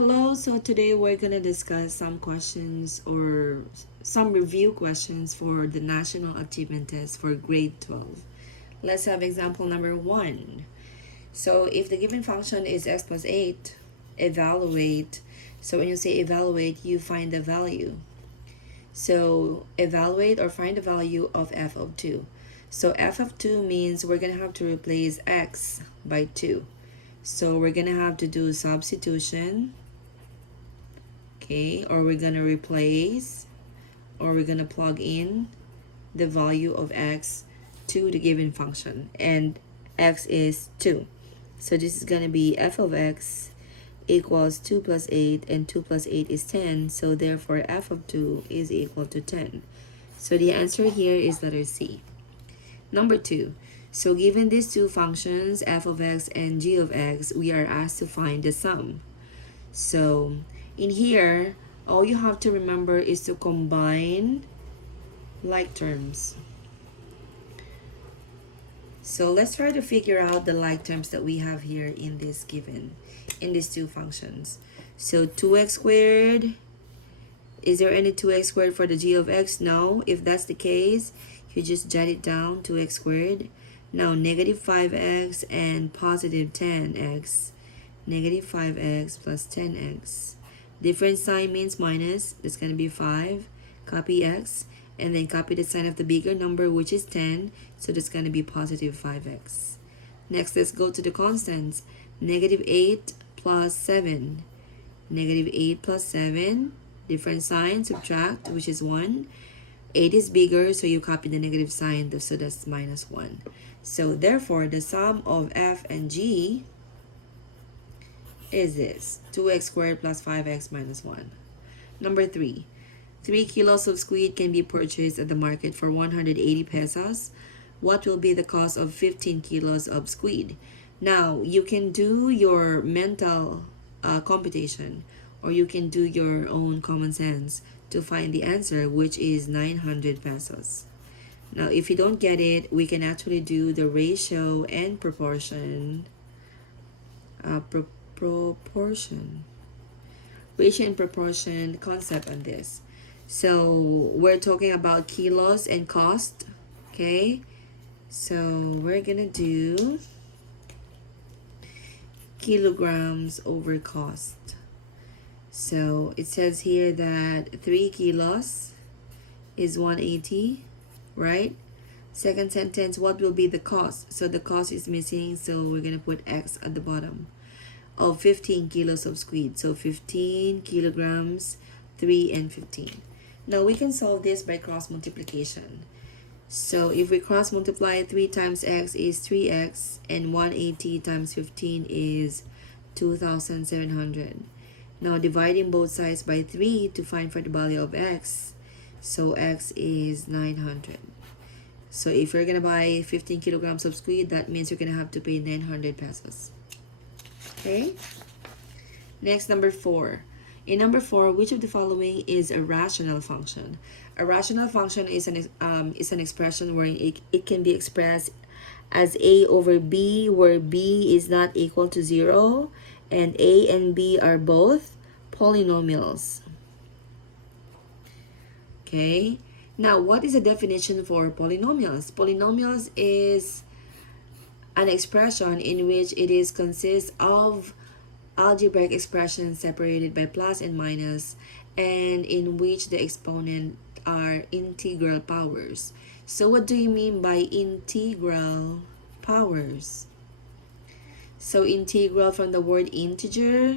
Hello, so today we're going to discuss some questions or some review questions for the National Achievement Test for grade 12. Let's have example number 1. So if the given function is x plus 8, evaluate. So when you say evaluate, you find the value. So evaluate or find the value of f of 2. So f of 2 means we're going to have to replace x by 2. So we're going to have to do substitution. Okay, or we're gonna replace, or we're gonna plug in the value of x to the given function, and x is 2. So this is gonna be f of x equals 2 plus 8, and 2 plus 8 is 10, so therefore f of 2 is equal to 10. So the answer here is letter C. Number 2. So given these two functions, f of x and g of x, we are asked to find the sum. So in here, all you have to remember is to combine like terms. So let's try to figure out the like terms that we have here in this given, in these two functions. So 2x squared, is there any 2x squared for the g of x? No. If that's the case, you just jot it down, 2x squared. Now negative 5x and positive 10x. Negative 5x plus 10x. Different sign means minus. That's going to be 5. Copy x. And then copy the sign of the bigger number, which is 10. So that's going to be positive 5x. Next, let's go to the constants. Negative 8 plus 7. Negative 8 plus 7. Different sign, subtract, which is 1. 8 is bigger, so you copy the negative sign, so that's minus 1. So therefore, the sum of f and g is this, 2x squared plus 5x minus 1. Number 3, 3 kilos of squid can be purchased at the market for 180 pesos. What will be the cost of 15 kilos of squid? Now, you can do your mental computation, or you can do your own common sense to find the answer, which is 900 pesos. Now, if you don't get it, we can actually do the ratio and proportion ratio and proportion concept on this. So we're talking about kilos and cost. Okay, so we're gonna do kilograms over cost. So it says here that 3 kilos is 180, right? Second sentence, what will be the cost? So the cost is missing, so we're gonna put x at the bottom, of 15 kilos of squid. So 15 kilograms, 3 and 15. Now we can solve this by cross multiplication. So if we cross multiply, 3 times x is 3x, and 180 times 15 is 2,700. Now dividing both sides by 3 to find for the value of x. So x is 900. So if you're gonna buy 15 kilograms of squid, that means you're gonna have to pay 900 pesos. Okay, next, number 4. In number 4, which of the following is a rational function? A rational function is an expression where it can be expressed as a over b, where b is not equal to 0, and a and b are both polynomials. Okay, now what is the definition for polynomials? Polynomials is an expression in which it is consists of algebraic expressions separated by plus and minus, and in which the exponent are integral powers. So what do you mean by integral powers? So integral from the word integer,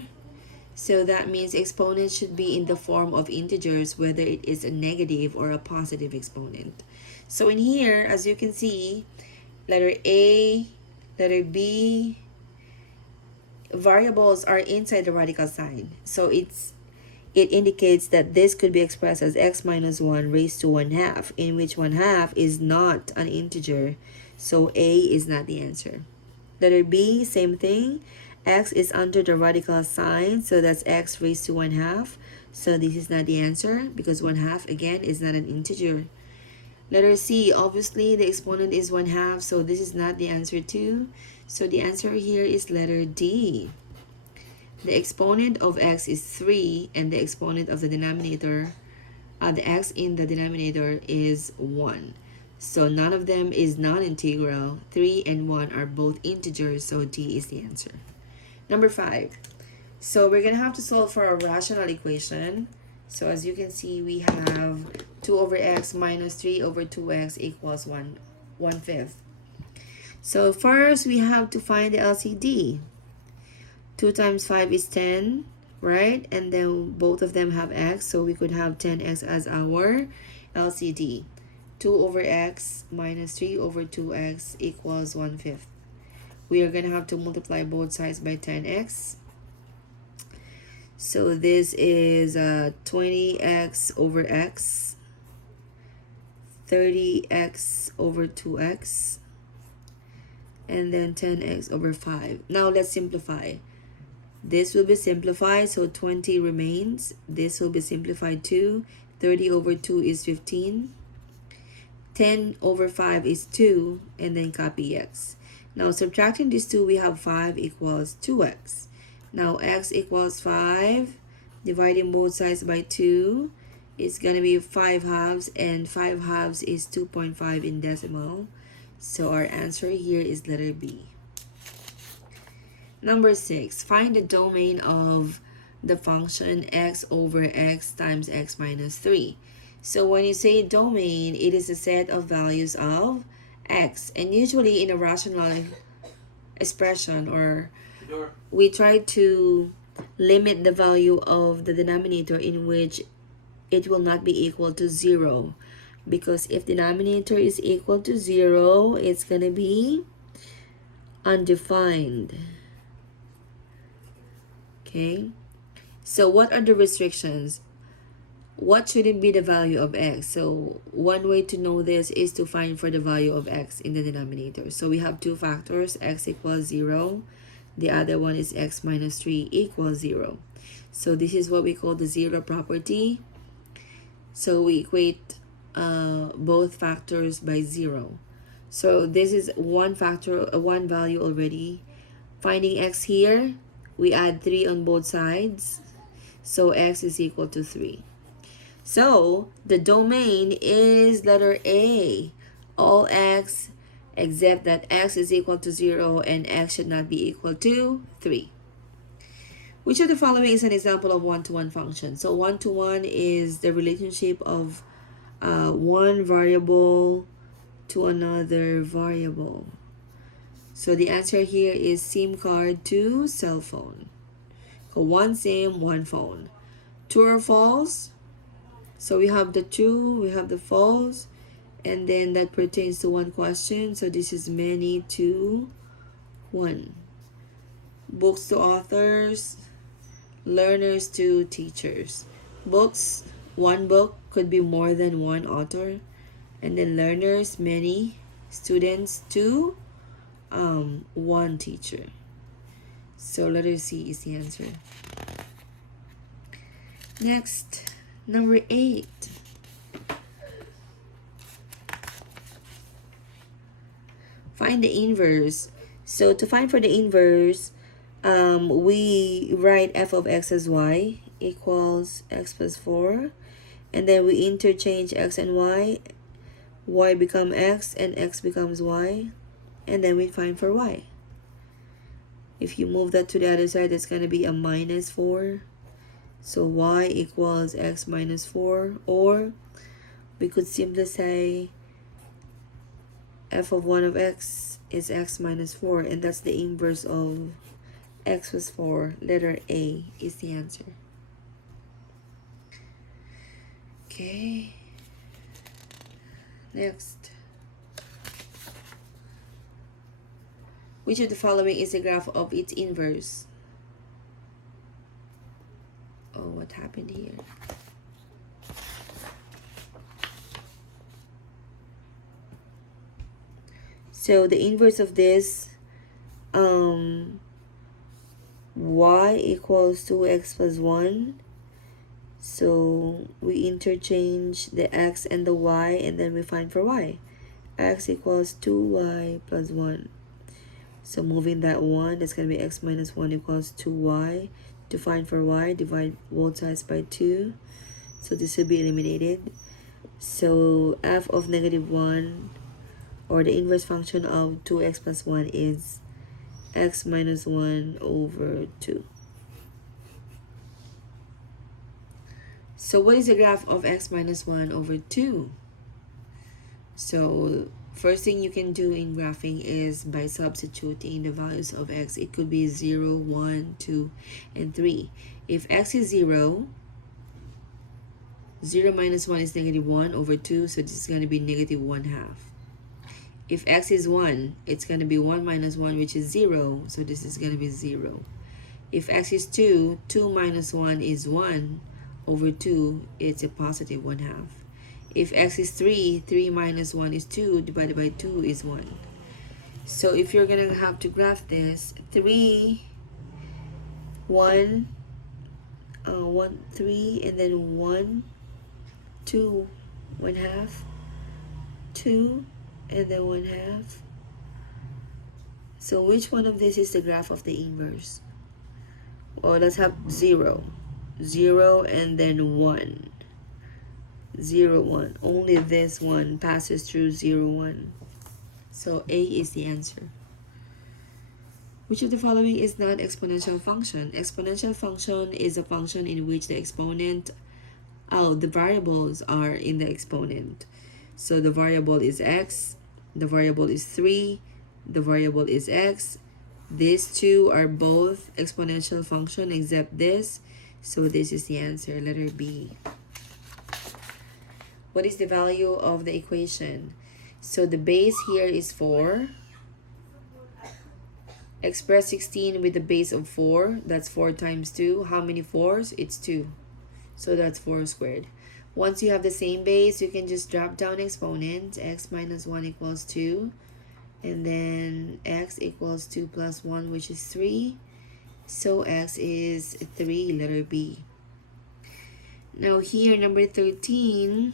so that means exponent should be in the form of integers, whether it is a negative or a positive exponent. So in here, as you can see, letter A, letter B, variables are inside the radical sign. So it indicates that this could be expressed as x minus 1 raised to 1/2, in which 1/2 is not an integer. So A is not the answer. Letter B, same thing. X is under the radical sign, so that's x raised to 1/2. So this is not the answer because 1/2 again is not an integer. Letter C, obviously the exponent is 1/2, so this is not the answer too. So the answer here is letter D. The exponent of x is 3, and the exponent of the denominator, the x in the denominator is 1. So none of them is non-integral. 3 and 1 are both integers, so D is the answer. Number 5. So we're going to have to solve for a rational equation. So as you can see, we have 2 over x minus 3 over 2x equals 1/5. So first, we have to find the LCD. 2 times 5 is 10, right? And then both of them have x, so we could have 10x as our LCD. 2 over x minus 3 over 2x equals 1/5. We are going to have to multiply both sides by 10x. So this is 20x over x, 30x over 2x, and then 10x over 5. Now let's simplify. This will be simplified, so 20 remains. This will be simplified too. 30 over 2 is 15. 10 over 5 is 2, and then copy x. Now subtracting these two, we have 5 equals 2x. Now x equals 5. Dividing both sides by 2, it's going to be 5 halves, and 5 halves is 2.5 in decimal. So our answer here is letter B. Number 6, find the domain of the function x over x times x minus 3. So when you say domain, it is a set of values of x. And usually in a rational expression, or we try to limit the value of the denominator in which it will not be equal to 0. Because if denominator is equal to 0, it's going to be undefined. Okay, so what are the restrictions? What shouldn't be the value of x? So one way to know this is to find for the value of x in the denominator. So we have two factors, x equals 0. The other one is x minus 3 equals 0. So this is what we call the zero property. So we equate both factors by 0. So this is one factor, one value already. Finding x here, we add 3 on both sides, so x is equal to 3. So the domain is letter A, all x except that x is equal to 0 and x should not be equal to 3. Which of the following is an example of one-to-one function? So one-to-one is the relationship of one variable to another variable. So the answer here is SIM card to cell phone. So one SIM, one phone. True or false? So we have the true, we have the false, and then that pertains to one question. So this is many to one. Books to authors, learners to teachers. Books, one book could be more than one author. And then learners, many. Students, two. One teacher. So letter C is the answer. Next, number 8. Find the inverse. So to find for the inverse, we write f of x as y equals x plus 4. And then we interchange x and y. Y become x and x becomes y. And then we find for y. If you move that to the other side, it's going to be a minus 4. So y equals x minus 4. Or we could simply say f of 1 of x is x minus 4. And that's the inverse of x plus 4. Letter A is the answer. Okay. Next. Which of the following is a graph of its inverse? Oh, what happened here? So the inverse of this, y equals 2x plus 1. So we interchange the x and the y, and then we find for y. X equals 2y plus 1. So moving that 1, that's going to be x minus 1 equals 2y. To find for y, divide both sides by 2. So this will be eliminated. So f of -1, or the inverse function of 2x plus 1, is x minus 1 over 2. So what is the graph of x minus 1 over 2? So first thing you can do in graphing is by substituting the values of x. It could be 0, 1, 2, and 3. If x is 0, 0 minus 1 is -1 over 2, so this is going to be -1/2. If x is 1, it's going to be 1 minus 1, which is 0, so this is going to be 0. If x is 2, 2 minus 1 is 1 over 2, it's a positive 1/2. If x is 3, 3 minus 1 is 2, divided by 2 is 1. So if you're going to have to graph this, 3, 1, 1, 3, and then 1, 2, 1/2, 2, and then 1/2. So which one of this is the graph of the inverse? Well, let's have 0, 0, and then 1, 0, 1. Only this one passes through 0, 1. So A is the answer. Which of the following is not exponential function? Exponential function is a function in which the exponent, the variables are in the exponent. So the variable is x, the variable is 3, the variable is x. These two are both exponential function except this. So this is the answer, letter B. What is the value of the equation? So the base here is 4. Express 16 with the base of 4. That's 4 times 2. How many 4s? It's 2. So that's 4 squared. Once you have the same base, you can just drop down exponent. X minus 1 equals 2. And then x equals 2 plus 1, which is 3. So x is 3, letter B. Now here, number 13.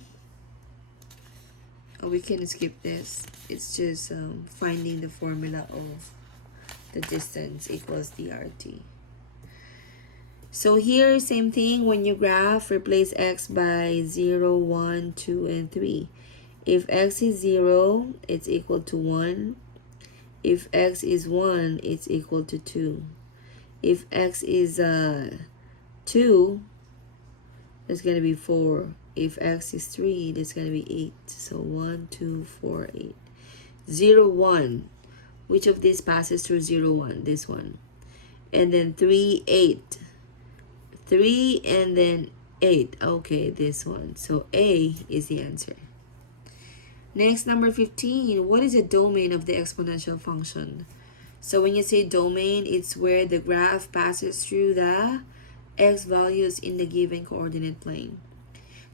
We can skip this. It's just finding the formula of the distance equals dRT. So here, same thing. When you graph, replace x by 0, 1, 2, and 3. If x is 0, it's equal to 1. If x is 1, it's equal to 2. If x is 2, it's going to be 4. If x is 3, that's going to be 8. So 1, 2, 4, 8. 0, 1. Which of these passes through 0, 1? This one. And then 3, 8. 3 and then 8. Okay, this one. So A is the answer. Next, number 15. What is the domain of the exponential function? So when you say domain, it's where the graph passes through the x values in the given coordinate plane.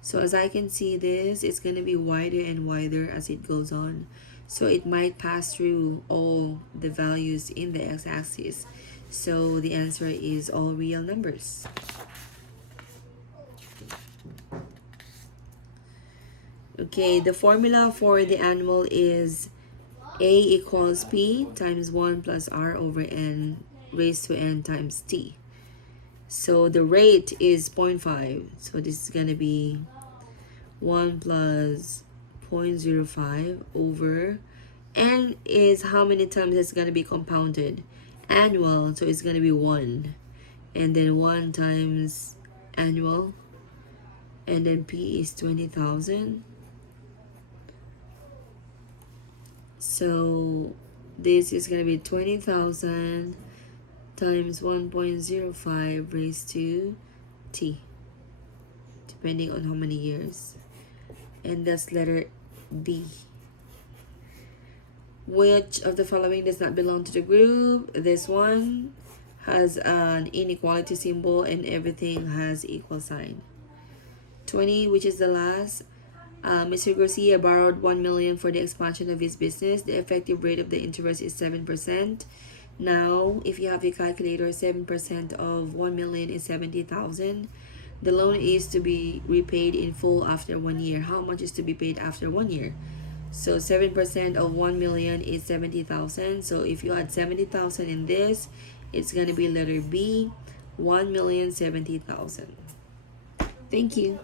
So as I can see this, it's going to be wider and wider as it goes on. So it might pass through all the values in the x-axis. So the answer is all real numbers. Okay, the formula for the animal is A equals P times 1 plus R over N raised to N times T. So the rate is 0.5. So this is going to be 1 plus 0.05 over N is how many times it's going to be compounded? Annual, so it's going to be 1. And then 1 times annual. And then P is 20,000. So this is going to be 20,000 times 1.05 raised to T, depending on how many years. And that's letter B. Which of the following does not belong to the group? This one has an inequality symbol and everything has equal sign. 20, which is the last. Mr. Garcia borrowed 1 million for the expansion of his business. The effective rate of the interest is 7%. Now, if you have your calculator, 7% of 1 million is 70,000. The loan is to be repaid in full after 1 year. How much is to be paid after 1 year? So 7% of 1 million is 70,000. So if you add 70,000 in this, it's going to be letter B. 1,070,000. Thank you.